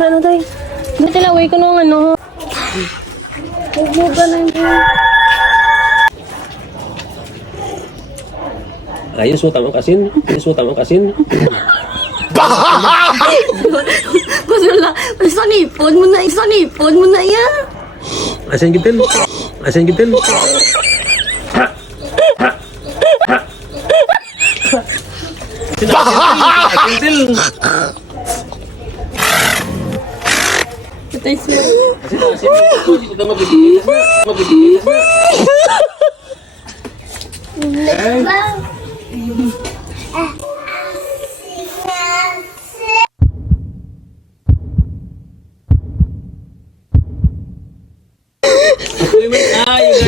Tara na tayo. Ba't tilaway ko nung ano? Huwag na yun. Ayos mo tamang kasin. Ayos mo tamang kasin. Wala. Sanipon mo na. Sanipon mo na yan. Asin gitin. Asin gitin. Asin. Patay siya. Asin. Kita mabigil. Mabigil. You got time.